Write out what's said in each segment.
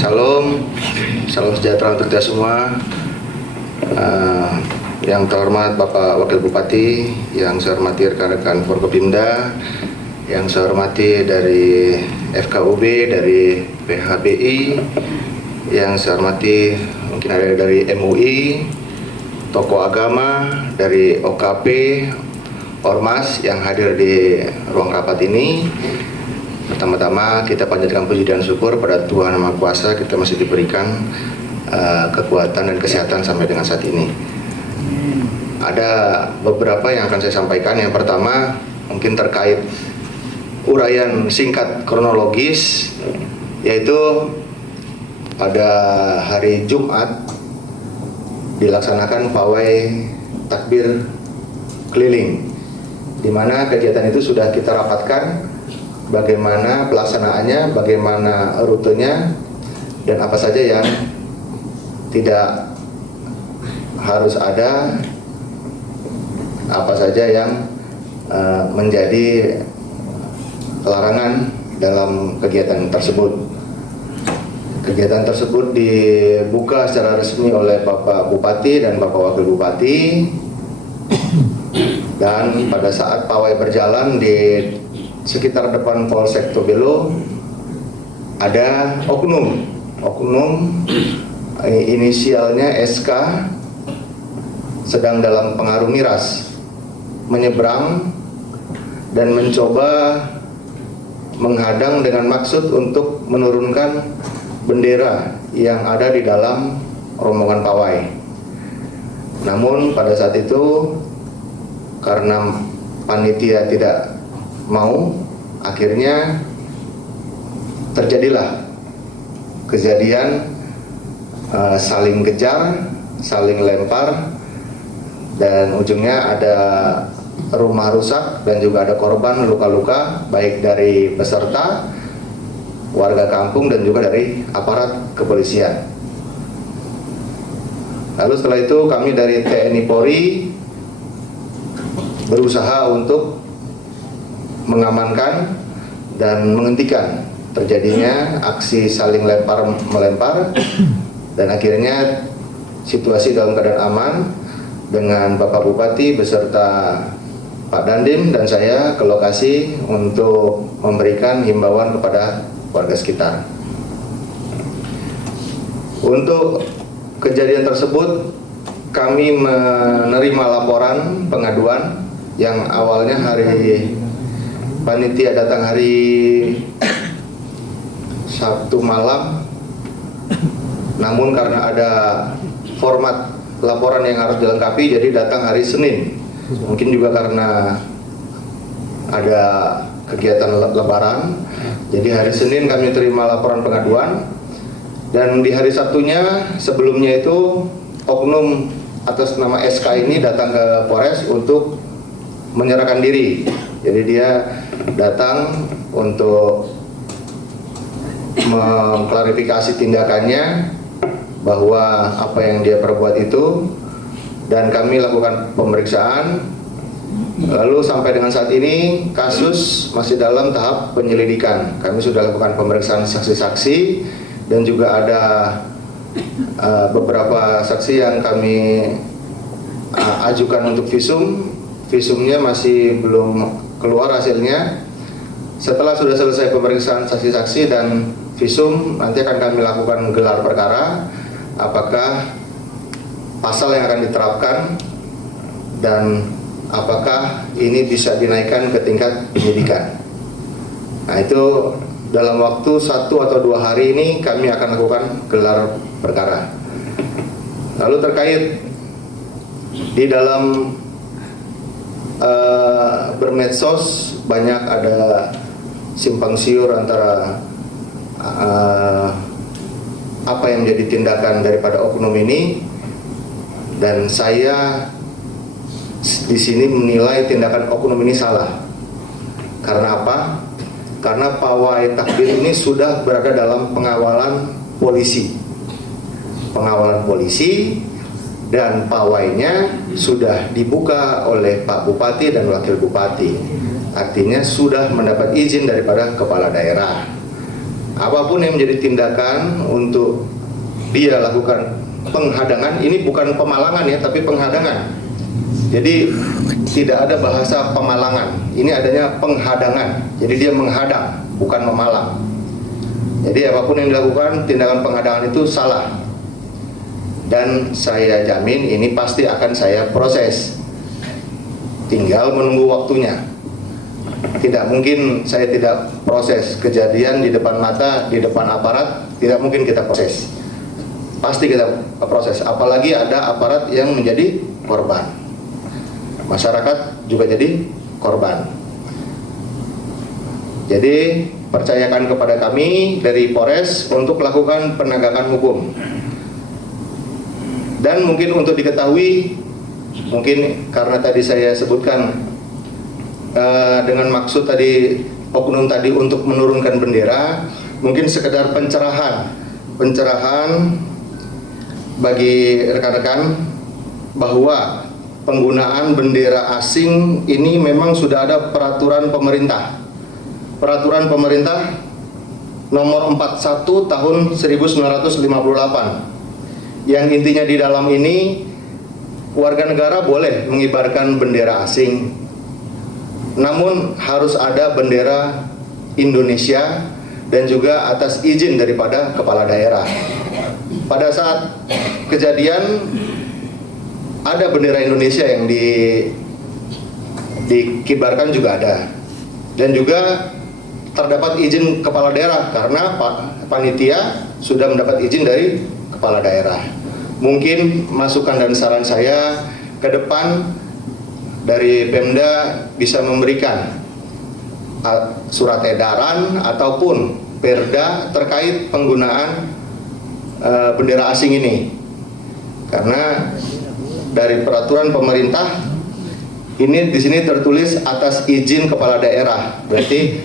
Salam sejahtera untuk kita semua. Yang terhormat Bapak Wakil Bupati, yang saya hormati rekan-rekan Forkopimda, yang saya hormati dari FKUB, dari PHBI, yang saya hormati mungkin ada dari MUI, tokoh agama, dari OKP, Ormas yang hadir di ruang rapat ini. Pertama-tama kita panjatkan puji dan syukur pada Tuhan Yang Maha Kuasa, kita masih diberikan kekuatan dan kesehatan sampai dengan saat ini. Ada beberapa yang akan saya sampaikan. Yang pertama mungkin terkait uraian singkat kronologis, yaitu pada hari Jumat dilaksanakan pawai takbir keliling, di mana kegiatan itu sudah kita rapatkan bagaimana pelaksanaannya, bagaimana rutenya, dan apa saja yang tidak harus ada, apa saja yang menjadi larangan dalam kegiatan tersebut. Kegiatan tersebut dibuka secara resmi oleh Bapak Bupati dan Bapak Wakil Bupati, dan pada saat pawai berjalan di sekitar depan Polsek Tobelo ada oknum inisialnya SK sedang dalam pengaruh miras menyeberang dan mencoba menghadang dengan maksud untuk menurunkan bendera yang ada di dalam rombongan pawai. Namun pada saat itu karena panitia tidak mau, akhirnya terjadilah kejadian saling kejar, saling lempar, dan ujungnya ada rumah rusak dan juga ada korban luka-luka, baik dari peserta, warga kampung, dan juga dari aparat kepolisian. Lalu setelah itu kami dari TNI Polri berusaha untuk mengamankan dan menghentikan terjadinya aksi saling lempar-melempar, dan akhirnya situasi dalam keadaan aman dengan Bapak Bupati beserta Pak Dandim dan saya ke lokasi untuk memberikan himbauan kepada warga sekitar. Untuk kejadian tersebut kami menerima laporan pengaduan yang awalnya hari panitia datang hari Sabtu malam, namun karena ada format laporan yang harus dilengkapi jadi datang hari Senin. Mungkin juga karena ada kegiatan lebaran, jadi hari Senin kami terima laporan pengaduan, dan di hari Sabtunya sebelumnya itu oknum atas nama SK ini datang ke Polres untuk menyerahkan diri. Jadi dia datang untuk mengklarifikasi tindakannya, bahwa apa yang dia perbuat itu, dan kami lakukan pemeriksaan. Lalu sampai dengan saat ini kasus masih dalam tahap penyelidikan. Kami sudah lakukan pemeriksaan saksi-saksi dan juga ada beberapa saksi yang kami ajukan untuk visum. Visumnya masih belum keluar hasilnya. Setelah sudah selesai pemeriksaan saksi-saksi dan visum, nanti akan kami lakukan gelar perkara, apakah pasal yang akan diterapkan dan apakah ini bisa dinaikkan ke tingkat penyidikan. Nah, itu dalam waktu 1 atau 2 hari ini kami akan lakukan gelar perkara. Lalu terkait di dalam bermedsos banyak ada simpang siur antara apa yang menjadi tindakan daripada oknum ini, dan saya di sini menilai tindakan oknum ini salah. Karena apa? Karena pawai takbir ini sudah berada dalam pengawalan polisi. Pengawalan polisi, dan pawainya sudah dibuka oleh Pak Bupati dan Wakil Bupati. Artinya sudah mendapat izin daripada kepala daerah. apapun yang menjadi tindakan untuk dia lakukan penghadangan, ini bukan pemalangan ya, tapi penghadangan. Jadi tidak ada bahasa pemalangan, ini adanya penghadangan. Jadi dia menghadang, bukan memalang. Jadi apapun yang dilakukan, tindakan penghadangan itu salah. Dan saya jamin ini pasti akan saya proses. Tinggal menunggu waktunya. Tidak mungkin saya tidak proses kejadian di depan mata, di depan aparat, tidak mungkin kita proses. Pasti kita proses, apalagi ada aparat yang menjadi korban. Masyarakat juga jadi korban. Jadi percayakan kepada kami dari Polres untuk melakukan penegakan hukum. Dan mungkin untuk diketahui, mungkin karena tadi saya sebutkan dengan maksud tadi oknum tadi untuk menurunkan bendera, mungkin sekedar pencerahan bagi rekan-rekan bahwa penggunaan bendera asing ini memang sudah ada peraturan pemerintah nomor 41 tahun 1958 yang intinya di dalam ini warga negara boleh mengibarkan bendera asing, namun harus ada bendera Indonesia dan juga atas izin daripada kepala daerah. Pada saat kejadian ada bendera Indonesia yang dikibarkan juga ada, dan juga terdapat izin kepala daerah karena panitia sudah mendapat izin dari kepala daerah. Mungkin masukan dan saran saya ke depan dari Pemda bisa memberikan surat edaran ataupun perda terkait penggunaan bendera asing ini, karena dari peraturan pemerintah ini di sini tertulis atas izin kepala daerah, berarti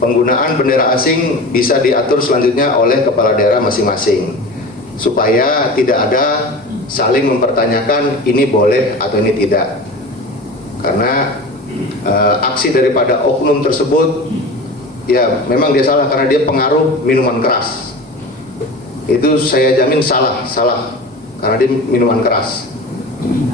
penggunaan bendera asing bisa diatur selanjutnya oleh kepala daerah masing-masing, supaya tidak ada saling mempertanyakan ini boleh atau ini tidak. Karena aksi daripada oknum tersebut ya memang dia salah karena dia pengaruh minuman keras. Itu saya jamin salah karena dia minuman keras.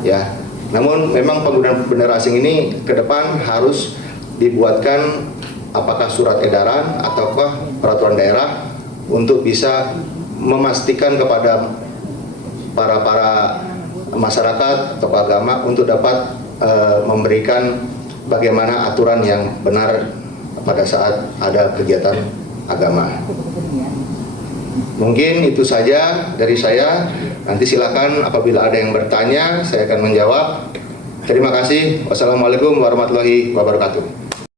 Ya, namun memang penggunaan bendera asing ini ke depan harus dibuatkan apakah surat edaran ataukah peraturan daerah untuk bisa memastikan kepada para masyarakat atau agama untuk dapat memberikan bagaimana aturan yang benar pada saat ada kegiatan agama. Mungkin itu saja dari saya. Nanti silakan apabila ada yang bertanya, saya akan menjawab. Terima kasih. Wassalamualaikum warahmatullahi wabarakatuh.